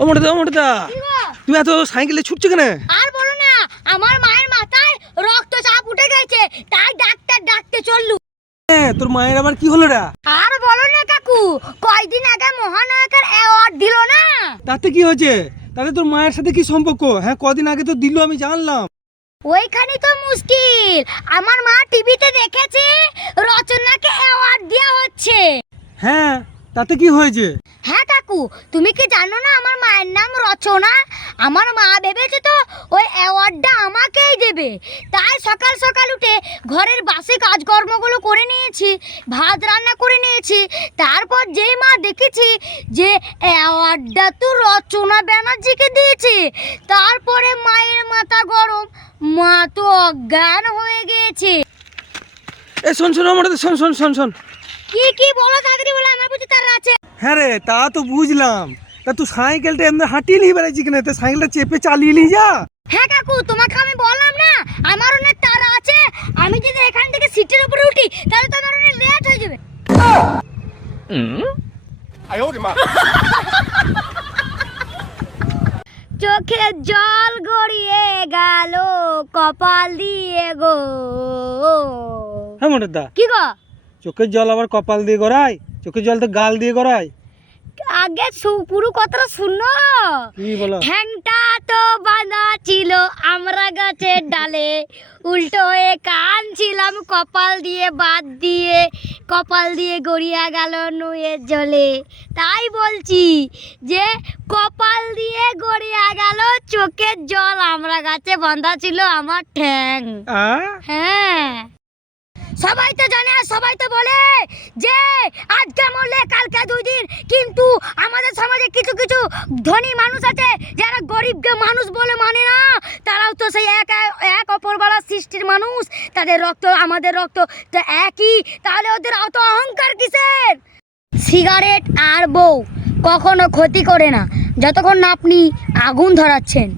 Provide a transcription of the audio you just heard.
ও মোটা তুমি এত সাইকেলে ছুটছো কেন? আর বলো না, আমার মায়ের মাথায় রক্তচাপ উঠে গেছে, তাই ডাক্তার ডাকতে চললু। তোর মায়ের আবার কি হলো রে? আর বলো না কাকু, কয়দিন আগে মহানায়কের অ্যাওয়ার্ড দিল না। তাতে কি হয়েছে? তাহলে তোর মায়ের সাথে কি সম্পর্ক? হ্যাঁ, কদিন আগে তো দিল, আমি জানলাম। ওইখানে তো মুশকিল, আমার মা টিভিতে দেখেছে রচনাকে অ্যাওয়ার্ড দেওয়া হচ্ছে। হ্যাঁ, তাতে কি হয়েছে? হ্যাঁ কাকু, তুমি কি জানো না আমার মায়ের নাম রচনা? আমার মা ভেবেছে তো ওই অ্যাওয়ার্ডটা আমাকেই দেবে, তাই সকাল সকাল উঠে ঘরের বাসি কাজকর্মগুলো করে নিয়েছি, ভাত রান্না করে নিয়েছি। তারপর যেই মা দেখেছি যে অ্যাওয়ার্ডটা তো রচনা ব্যানার্জিকে দিয়েছে, তারপরে মায়ের মাথা গরম, মা তো অজ্ঞান হয়ে গিয়েছে। এ শোন মোটা, শোন। কি বলো তাড়াতাড়ি বলো, আমার বুঝি তার আছে। হ্যাঁ রে, তা তো বুঝলাম। তা তুই সাইকেলটা এমনি হাঁটিয়ে নিয়ে বেড়াচ্ছি কেন? তো সাইকেলটা চেপে চালিয়ে নিয়ে যা। হ্যাঁ কাকু, তোমাকে আমি বললাম না আমার অনেক তাড়া আছে, আমি যদি এখান থেকে সিটের উপরে উঠি তাহলে তো আমার অনেক লেট হয়ে যাবে। চোখে জল গড়িয়ে গেল কপাল দিয়ে গো। হ্যাঁ মোটা, কি গো? চোখের জল আবার কপাল দিয়ে গড়ায়? চোখের জল তো গাল দিয়ে গড়ায়। আগে পুরো কথাটা শুনো। কি বলো? ঠ্যাংটা তো বাঁধা ছিল আমরা গাছের ডালে, উল্টো হয়ে কানছিলাম কপাল দিয়ে বাদ দিয়ে, কপাল দিয়ে গড়িয়া গেল নুয়ের জলে। তাই বলছি যে কপাল দিয়ে গড়িয়া গেল চোখের জল, আমরা গাছে বাঁধা ছিল আমার ঠ্যাং। হ্যাঁ, সবাই তো জানে আর সবাই তো বলে যে আজকে মরলে কালকে 2 দিন, কিন্তু আমাদের সমাজে কিছু কিছু ধনী মানুষ আছে যারা গরিবকে মানুষ বলে মানে না। তারাও তো সেই এক অপরবালা সৃষ্টির মানুষ, তাদের রক্ত আমাদের রক্ত তো একই, তাহলে ওদের অত অহংকার কিসের? সিগারেট আর বউ কখনো ক্ষতি করে না যতক্ষণ না আপনি আগুন ধরাচ্ছেন।